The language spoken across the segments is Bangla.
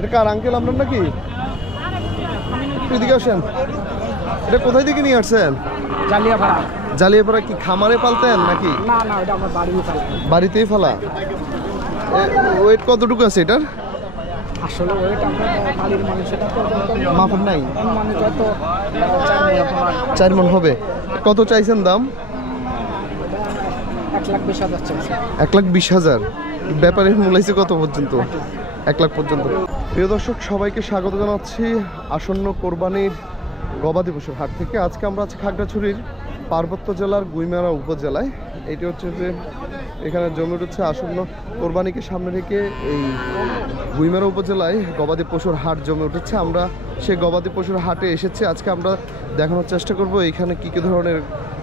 এটা কার আঙ্কেল আপনার নাকি? এদিকে আসেন। এটা কোথায় থেকে নিয়ে আসছেন? জালিয়াপাড়া। জালিয়াপাড়া কি খামারে পালতেন নাকি? না না ওটা আমার বাড়ি ফেলা বাড়িতেই ফেলা? ওয়েট কতটুকু আছে এটার? আসলে আমরা বাড়ির মানুষের তো মাপের নাই? মানুষ চার মনে হবে। কত চাইছেন দাম? এক লাখ বিশ হাজার চাইছে। এক লাখ বিশ হাজার। ব্যাপারে মূলাইছে কত পর্যন্ত? এক লাখ পর্যন্ত। প্রিয় দর্শক, সবাইকে স্বাগত জানাচ্ছি আসন্ন কোরবানির গবাদি পশুর হাট থেকে। আজকে আমরা আছি খাগড়াছড়ির পার্বত্য জেলার গুইমারা উপজেলায়। এটি হচ্ছে যে এখানে জমি উঠেছে আসন্ন কোরবানিকে সামনে রেখে এই গুইমারা উপজেলায় গবাদি পশুর হাট জমে উঠেছে। আমরা সেই গবাদি পশুর হাটে এসেছি। আজকে আমরা দেখানোর চেষ্টা করব এখানে কী কী ধরনের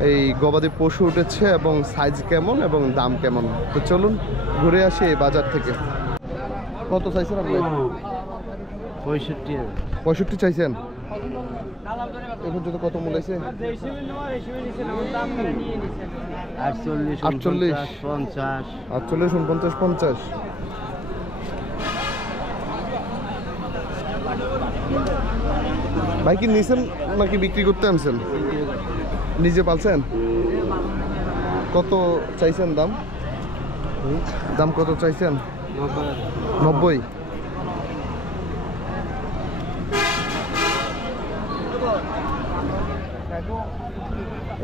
এই গবাদি পশু উঠেছে এবং সাইজ কেমন এবং দাম কেমন। তো চলুন ঘুরে আসি এই বাজার থেকে। কত চাইছেন আপনি? পঁয়ষট্টি পঁয়ষট্টি চাইছেন? এ পর্যন্ত কত মূল্য আছে আটচল্লিশ আটচল্লিশ। পঞ্চাশ। আটচল্লিশ উনপঞ্চাশ পঞ্চাশ। ভাই কি নিছেন নাকি বিক্রি করতে আনছেন? নিজে পালছেন? কত চাইছেন দাম? দাম কত চাইছেন? নব্বই।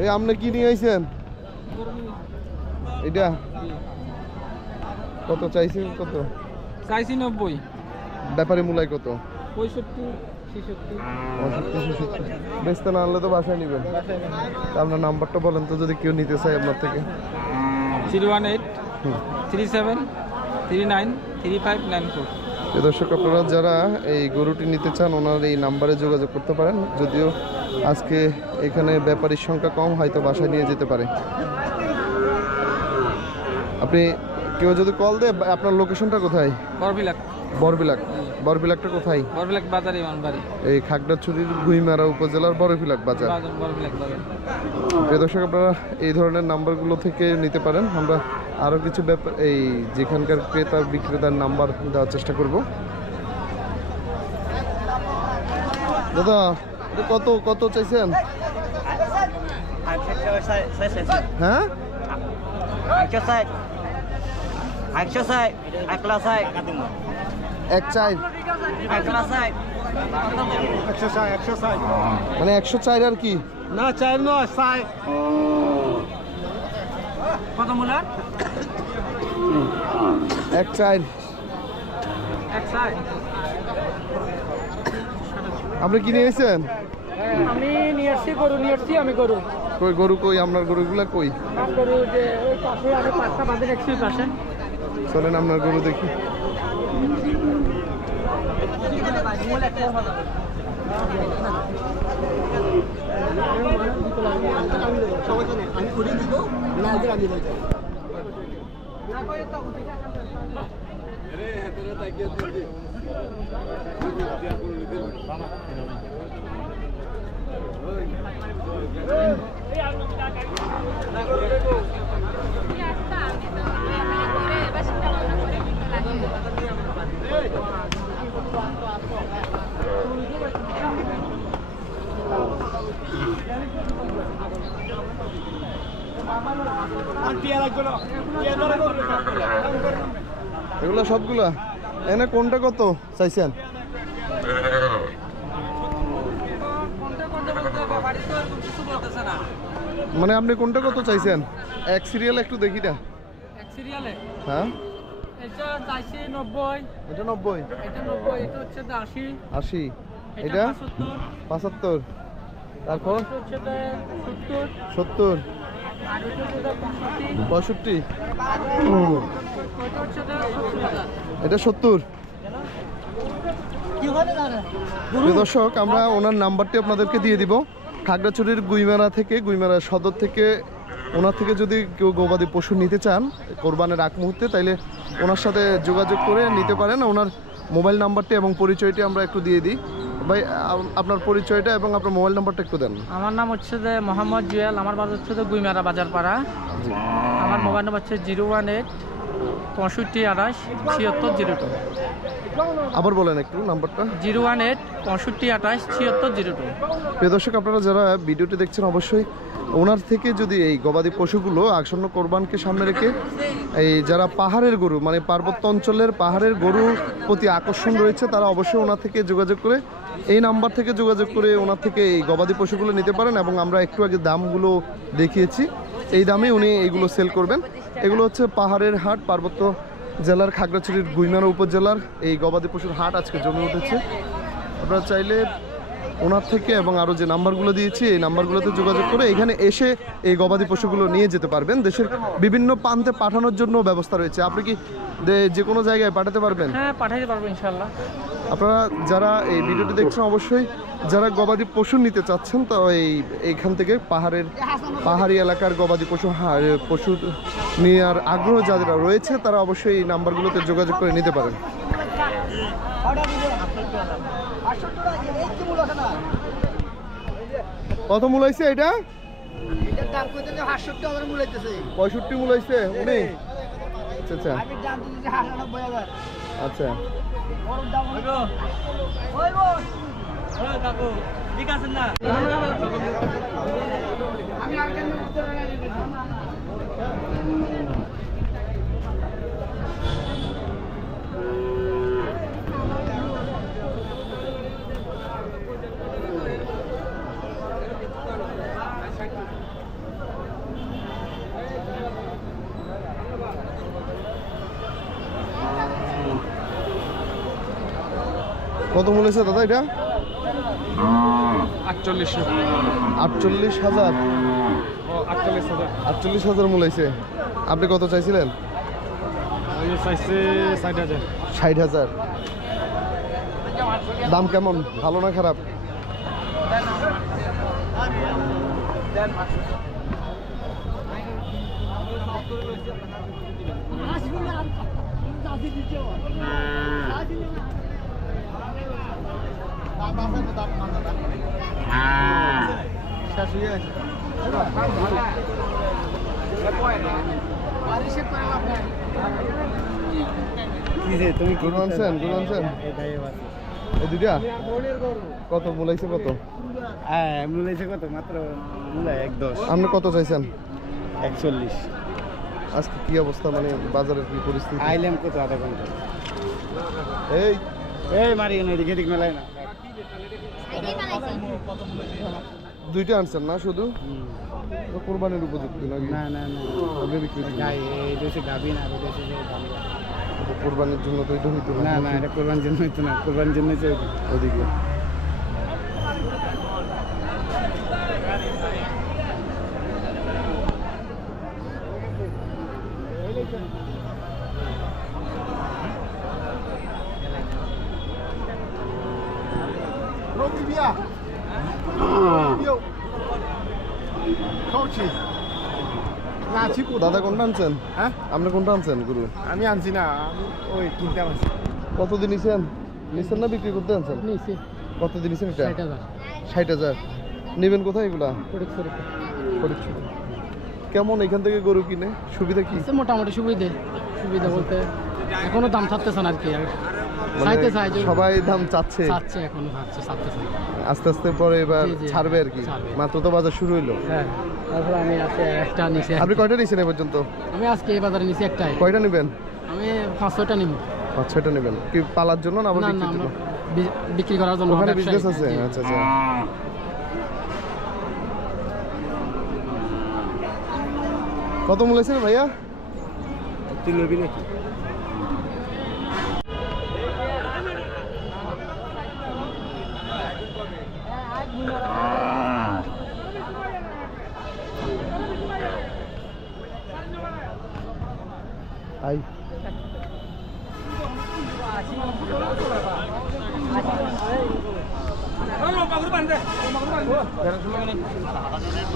এই আপনি কি নিয়ে আইছেন? এটা কত চাইছেন কত? চাইছি নব্বই। ব্যাপারে মূলায় কত? পঁয়ষট্টি বেচতে না আনলে তো বাসায় নেবেন। আপনার নাম্বারটা বলেন তো যদি কেউ নিতে চায় আপনার থেকে। Zero one eight three seven three nine three five nine four দর্শক আপনারা যারা এই গরুটি নিতে চান ওনার এই নাম্বারে যোগাযোগ করতে পারেন। যদিও আজকে এখানে ব্যাপারীর সংখ্যা কম হয়তো বাসায় নিয়ে যেতে পারে। আপনি কেউ যদি কল দেয় আপনার লোকেশনটা কোথায়? বরবিলাক। বরবিলাকটা কোথায়? বরবিলাক বাজার ইমান বাড়ি এই খাগড়াছড়ির গুইমারা উপজেলার বরবিলাক বাজার। বাজার বরবিলাক প্রিয় দর্শক আপনারা এই ধরনের নাম্বারগুলো থেকে নিতে পারেন। আমরা আরও কিছু ব্যাপার এই যেখানকার ক্রেতা বিক্রেতার নাম্বার দেওয়ার চেষ্টা করব। দাদা কত কত চাইছেন? হ্যাঁ? এক চাই মানে একশো চার আর কি? না চার নয় কত মূলার? এক চার। এক আপনি কিনে এসেছেন? আমি নিয়ে আসছি গরু নিয়ে আসছি আমি গরু। কই গরু কই আপনার গরুগুলা কই? গরু যে ওই পাশে পাঁচটা বাঁধে রাখছি পাশে। চলেন আপনার গরু দেখি। আমি করিয়ে দিব না আমি বলতে Thank you. এগুলো সবগুলা। এনে কোনটা কত চাইছেন? মানে আপনি কোনটা কত চাইছেন? এক সিরিয়াল একটু দেখি না এক সিরিয়ালে হ্যাঁ? এটা চাইছি নব্বই। এটা নব্বই। এটা নব্বই এটা হচ্ছে আশি। এটা পঁচাত্তর। তারপর? হচ্ছে সত্তর। আর এটা পঁয়ষট্টি এটা সত্তর কি হবে দাদা প্রিয় দর্শক আমরা ওনার নাম্বারটি আপনাদেরকে দিয়ে দিব। খাগড়াছড়ির গুইমেরা থেকে গুইমেরা সদর থেকে ওনার থেকে যদি কেউ গবাদি পশু নিতে চান কোরবানের আগ মুহূর্তে তাইলে ওনার সাথে যোগাযোগ করে নিতে পারেন। ওনার মোবাইল নাম্বারটি এবং পরিচয়টি আমরা একটু দিয়ে দিই। ভাই আপনার পরিচয়টা এবং আপনার মোবাইল নাম্বারটা একটু দেন। আমার নাম হচ্ছে যে মোহাম্মদ জুয়েল আমার বাজার হচ্ছে যে গুইমারা বাজার পাড়া আমার মোবাইল নাম্বার হচ্ছে জিরো ওয়ান এইট পঁয়ষট্টি আঠাশ ছিয়াত্তর জিরো টু। আবার বলেন একটু নাম্বারটা। জিরো ওয়ান এইট পঁয়ষট্টি আঠাশ ছিয়াত্তর জিরো টু। প্রিয় দর্শক আপনারা যারা ভিডিওটি দেখছেন অবশ্যই ওনার থেকে যদি এই গবাদি পশুগুলো আসন্ন কোরবানকে সামনে রেখে এই যারা পাহাড়ের গরু মানে পার্বত্য অঞ্চলের পাহাড়ের গরু প্রতি আকর্ষণ রয়েছে তারা অবশ্যই ওনার থেকে যোগাযোগ করে এই নাম্বার থেকে যোগাযোগ করে ওনার থেকে এই গবাদি পশুগুলো নিতে পারেন এবং আমরা একটু আগে দামগুলো দেখিয়েছি। এই দামে উনি এইগুলো সেল করবেন। এগুলো হচ্ছে পাহাড়ের হাট, পার্বত্য জেলার খাগড়াছড়ির গুইমারা উপজেলার এই গবাদি পশুর হাট আজকে জমে উঠেছে। আপনারা চাইলে ওনার থেকে এবং আরও যে নাম্বারগুলো দিয়েছি, এই নাম্বারগুলোতে যোগাযোগ করে এখানে এসে এই গবাদি পশুগুলো নিয়ে যেতে পারবেন। দেশের বিভিন্ন প্রান্তে পাঠানোর জন্য ব্যবস্থা রয়েছে। আপনি কি যে কোনো জায়গায় পাঠাতে পারবেন? হ্যাঁ পাঠাইতে পারব ইনশাল্লাহ আপনারা যারা এই ভিডিওটি দেখছেন অবশ্যই যারা গবাদি পশু নিতে চাচ্ছেন তো এই এইখান থেকে পাহাড়ের পাহাড়ি এলাকার গবাদি পশু হা- পশু নেওয়ার আগ্রহ যারা রয়েছে তারা অবশ্যই এই নাম্বারগুলোতে যোগাযোগ করে নিতে পারেন। কত মূল হয়েছে এটা? এটার দাম কইতে যে 68 হাজার মূল্য হইতেছে। পঁয়ষট্টি মূল হয়েছে উনি? আচ্ছা আচ্ছা। আমি দাম দিতেছি 98 হাজার। আচ্ছা। ওর দাম হইবো হইবো আমি কত মূল হয়েছে দাদা এটা? আটচল্লিশশো আটচল্লিশ হাজার? আটচল্লিশ হাজার। আটচল্লিশ হাজার মূল হয়েছে। আপনি কত চাইছিলেন? ষাট হাজার। ষাট হাজার। দাম কেমন? ভালো না খারাপ? তুমি গরু আনছেন গরু আনছেন এই দুইটা কত মূলাইছে কত হয়েছে কত মাত্র মূল্য এক দশ আপনি কত চাইছেন? একচল্লিশ। আজকে কি অবস্থা? মানে বাজারের কি পরিস্থিতি? আইলাম কত আধা ঘণ্টা। এই। এই মারি এদিকে এদিক মেলায় না। দুইটা আনছেন না শুধু? কোরবানির উপযুক্ত নাকি? না না না। আপনি বিক্রি করবেন? গাই এটা হচ্ছে গাবি না এটা হচ্ছে দাম। কোরবানির জন্য তো এটা হইতো না না এটা কোরবানির জন্য হইতো না কোরবানির জন্য হচ্ছে ওইটা। ওদিকে দাদা কোনটা আনছেন? হ্যাঁ? আপনি কোনটা আনছেন গুরু? আমি আনছি না ওই কিনতে আনছি। কতদিন নিছেন? নিছেন না বিক্রি করতে আনছেন? নিছি। কতদিন নিছেন এটা? ষাট হাজার। নেবেন কোথায় এগুলা। কেমন এখান থেকে গরু কিনে? সুবিধা কি? মোটামুটি সুবিধে। সুবিধা বলতে এখনও দাম থাকতেছে না আর কি চাইতে চাই সবাই দাম চাচ্ছে। চাচ্ছে এখনও চাচ্ছে ছাড়তেছে আস্তে আস্তে পরে এবার। ছাড়বে আর কি। মাত্র তো বাজার শুরু হইল। হ্যাঁ তারপরে আমি আজকে একটা নিচে আপনি কয়টা নিছেন এ পর্যন্ত? আমি আজকে এই বাজারে নিচে একটাই। কয়টা নেবেন? আমি পাঁচ ছয়টা নিব। পাঁচ ছয়টা নেবেন। কি পালার জন্য না আবার বিক্রির জন্য? বিক্রি করার জন্য ওখানে বিজনেস আছে। আচ্ছা আচ্ছা। কত মূল্য আছে ভাইয়া? তুই নেবি নাকি?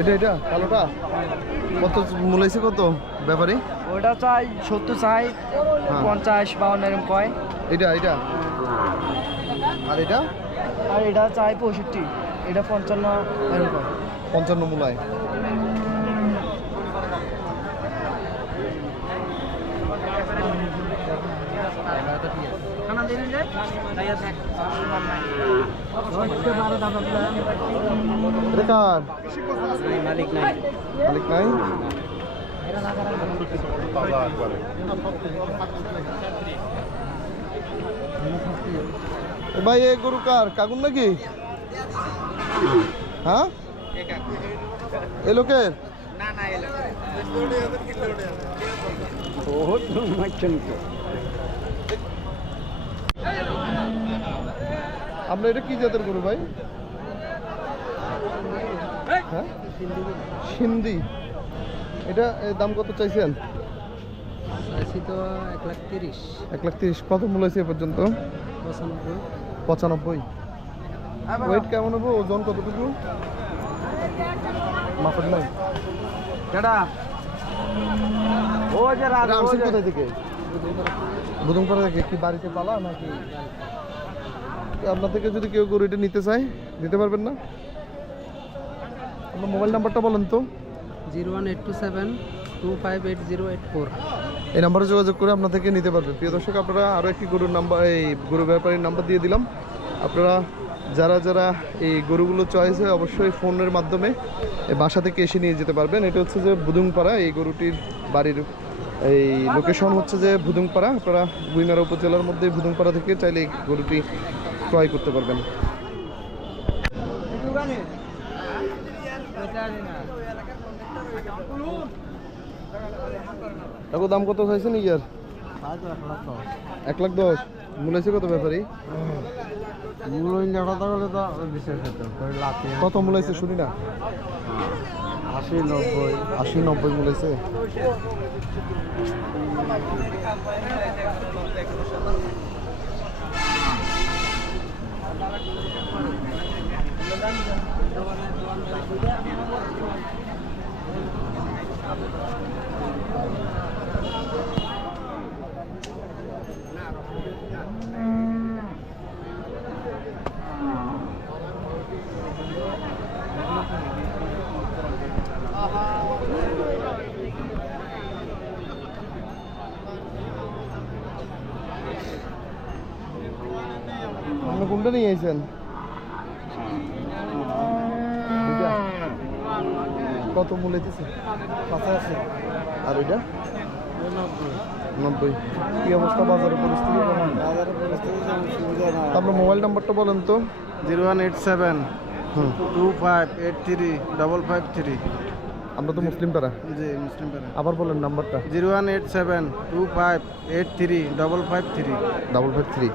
এটা এটা কালোটা? কত মূলাইছে কত ব্যাপারে? ওটা চাই সত্তর চাই হ্যাঁ। পঞ্চাশ বাউন্ন এরকম কয়। এটা এটা আর এটা? আর এটা চাই পঁয়ষট্টি এটা পঞ্চান্ন এরকম কয়। পঞ্চান্ন মূলায়। মালিক নাই। মালিক নাই ভাই এ গরু কার? কাগুন নাকি? হ্যাঁ? এ লোকের? বহুত মারছেন তো। আপনার এটা কি জাতের গরু ভাই? হ্যাঁ? সিন্ধি। এটা এর দাম কত চাইছেন? চাইছি তো এক লাখ তিরিশ। কত মূল্য হয়েছে এ পর্যন্ত? পঁচানব্বই। ওয়েট কেমন হবে? ওজন কতটুকু? মাপের নাই কেডা ও যে কোথায় থেকে? বুদুমপাড়া থেকে কি বাড়িতে পালা নাকি? আপনার থেকে যদি কেউ গরু এটা নিতে চায় দিতে পারবেন না? আপনার মোবাইল নাম্বারটা বলেন তো। Zero one eight two seven two five eight zero eight four. এই নাম্বারে যোগাযোগ করে আপনার থেকে নিতে পারবেন। প্রিয় দর্শক আপনারা আরও একটি গরুর নাম্বার এই গরু ব্যাপারীর নাম্বার দিয়ে দিলাম। আপনারা যারা যারা এই গরুগুলো চয়েস হয় অবশ্যই ফোনের মাধ্যমে বাসা থেকে এসে নিয়ে যেতে পারবেন। এটা হচ্ছে যে বুদুংপাড়া এই গরুটির বাড়ির এই লোকেশন হচ্ছে যে ভুদুংপাড়া আপনারা গুইমারা উপজেলার মধ্যে বুদুংপাড়া থেকে চাইলে এই গরুটি ক্রয় করতে পারবেন। দেখো দাম কত চাইছেন ইয়ার এক লাখ দশ। মূলাইছে কত ব্যাপারী? কত মূলাইছে শুনি না? আশি নব্বই। আশি নব্বই মূলাইছে আপনি কোনটা নিয়ে আইছেন? দুইটা? কত মূলাইতেছে পঁচাশি আর ওইটা? নব্বই। কি অবস্থা? বাজারের পরিস্থিতি আপনার মোবাইল নাম্বারটা বলেন তো। Zero one eight seven two five eight three double five three. আমরা তো মুসলিম পাড়া জি মুসলিম পাড়া আবার বলেন নাম্বারটা। Zero one eight seven two five eight three double five three. Double five three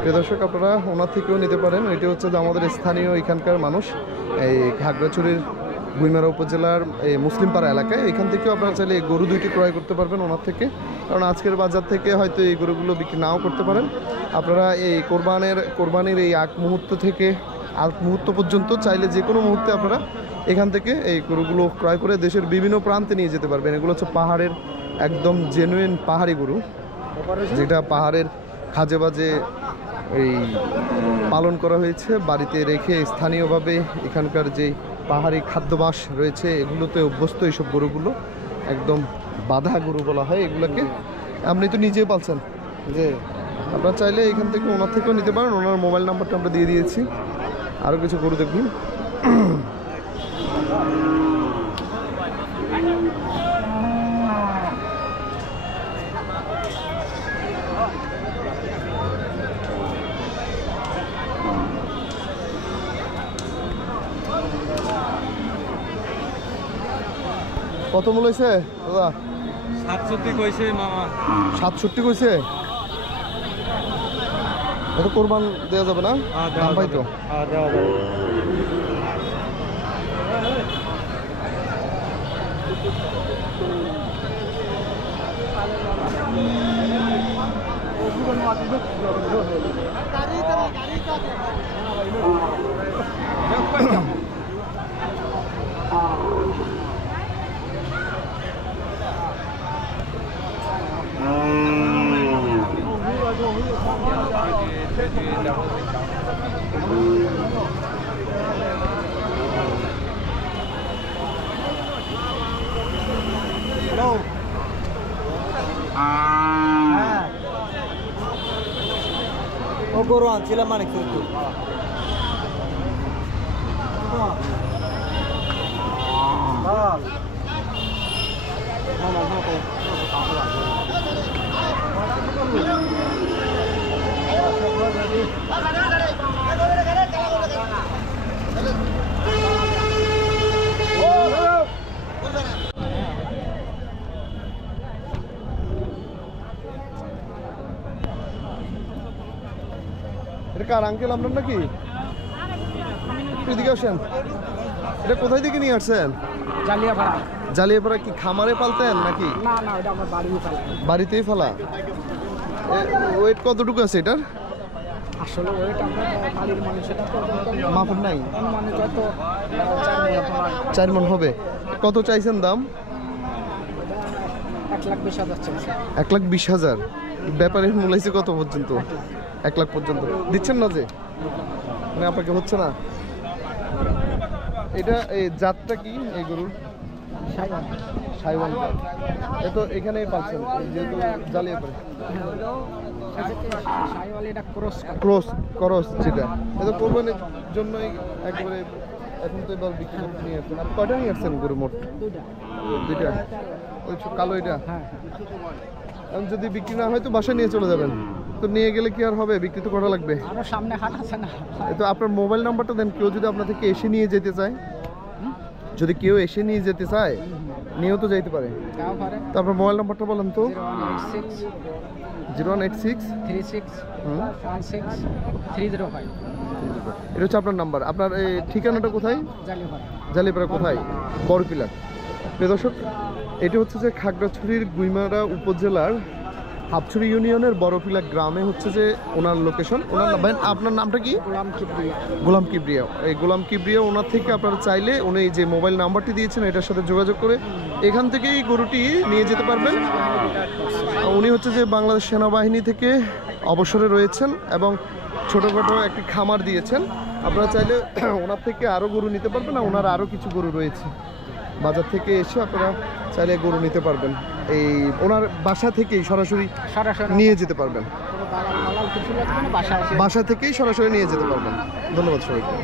প্রিয় দর্শক আপনারা ওনার থেকেও নিতে পারেন। এটা হচ্ছে যে আমাদের স্থানীয় এখানকার মানুষ। এই ঘাগড়াছড়ির গুইমারা উপজেলার এই মুসলিমপাড়া এলাকায়। এখান থেকেও আপনারা চাইলে এই গরু দুইটি ক্রয় করতে পারবেন ওনার থেকে। কারণ আজকের বাজার থেকে হয়তো এই গরুগুলো বিক্রি নাও করতে পারেন। আপনারা এই কোরবানের কোরবানির এই আগ মুহূর্ত থেকে আগ মুহূর্ত পর্যন্ত চাইলে যে কোনো মুহূর্তে আপনারা এখান থেকে এই গরুগুলো ক্রয় করে দেশের বিভিন্ন প্রান্তে নিয়ে যেতে পারবেন। এগুলো হচ্ছে পাহাড়ের একদম জেনুইন পাহাড়ি গরু যেটা পাহাড়ের খাজে বাজে এই পালন করা হয়েছে। বাড়িতে রেখে স্থানীয়ভাবে এখানকার যে পাহাড়ি খাদ্যবাস রয়েছে এগুলোতে অভ্যস্ত এইসব গরুগুলো একদম বাধা গরু বলা হয় এগুলোকে। আপনি তো নিজেই পালছেন? যে আপনারা চাইলে এখান থেকে ওনার থেকেও নিতে পারেন। ওনার মোবাইল নাম্বারটা আমরা দিয়ে দিয়েছি। আরও কিছু গরু দেখুন কত মূল হয়েছে দাদা? সাতষট্টি কইছে মামা। সাতষট্টি কইছে? এটা কোরবান দেওয়া যাবে না দাম পাই তো হ্যাঁ দেওয়া যাবে ও গরু আনছিলাম মানে কিন্তু এটা কার আঙ্কেল আপনার নাকি? এদিকে আসেন এটা কোথায় থেকে নিয়ে আসছেন? জালিয়াপাড়া। কি খামারে পালতেন নাকি? না না ওটা আমার বাড়ি ফেলা বাড়িতেই ফেলা? ওয়েট কতটুকু আছে এটার? আসলে ওইটা আমার তো মাপের নাই। মানে হয়তো চার মনে হবে। কত চাইছেন দাম? এক লাখ বিশ হাজার এক লাখ বিশ হাজার। ব্যাপারে মূলাইছে কত পর্যন্ত? এক লাখ পর্যন্ত। দিচ্ছেন না যে? মানে আপনাকে হচ্ছে না? এটা এই জাতটা কি? এই গরুর? সাইওয়ান। সাইওয়ান এ তো এখানেই পাচ্ছেন যেহেতু জ্বালিয়ে পড়ে ক্রস ক্রস যেটা। এটা কোরবানির জন্যই একবারে এখন তো এবার বিক্রি করতে নিয়ে আসছেন। আর কয়টা নিয়ে আসছেন গরু মোট? দুইটা। ওই কালো এটা? এখন যদি বিক্রি না হয় তো বাসায় নিয়ে চলে যাবেন। তো নিয়ে গেলে কি আর হবে? বিক্রি তো করা লাগবে। সামনে হাট আছে না। তো আপনার মোবাইল নাম্বারটা দেন। কেউ যদি আপনার থেকে এসে নিয়ে যেতে চায় যদি কেউ এসে নিয়ে যেতে চায় নিয়েও তো যাইতে পারে। তাও পারে তো আপনার মোবাইল নাম্বারটা বলেন তো zero one eight six three six six three zero five এটা হচ্ছে আপনার নাম্বার আপনার এই ঠিকানাটা কোথায়? জালিপাড়া কোথায়? বড়পিলা প্রিয় দর্শক এটি হচ্ছে যে খাগড়াছড়ির গুইমারা উপজেলার হাপছড়ি ইউনিয়নের বড়পিলা গ্রামে হচ্ছে যে ওনার লোকেশন। ওনার ভাই, আপনার নামটা কি? গোলাম কিবরিয়া। গোলাম কিবরিয়া। এই গোলাম কিবরিয়া ওনার থেকে আপনারা চাইলে উনি যে মোবাইল নাম্বারটি দিয়েছেন এটার সাথে যোগাযোগ করে এখান থেকেই গরুটি নিয়ে যেতে পারবেন। উনি হচ্ছে যে বাংলাদেশ সেনাবাহিনী থেকে অবসরে রয়েছেন এবং ছোটোখাটো একটি খামার দিয়েছেন। আপনারা চাইলে ওনার থেকে আরও গরু নিতে পারবেন আর ওনার আরও কিছু গরু রয়েছে। বাজার থেকে এসে আপনারা চাইলে গরু নিতে পারবেন। এই ওনার বাসা থেকেই সরাসরি সরাসরি। নিয়ে যেতে পারবেন। বাসা থেকেই সরাসরি নিয়ে যেতে পারবেন। ধন্যবাদ সবাইকে।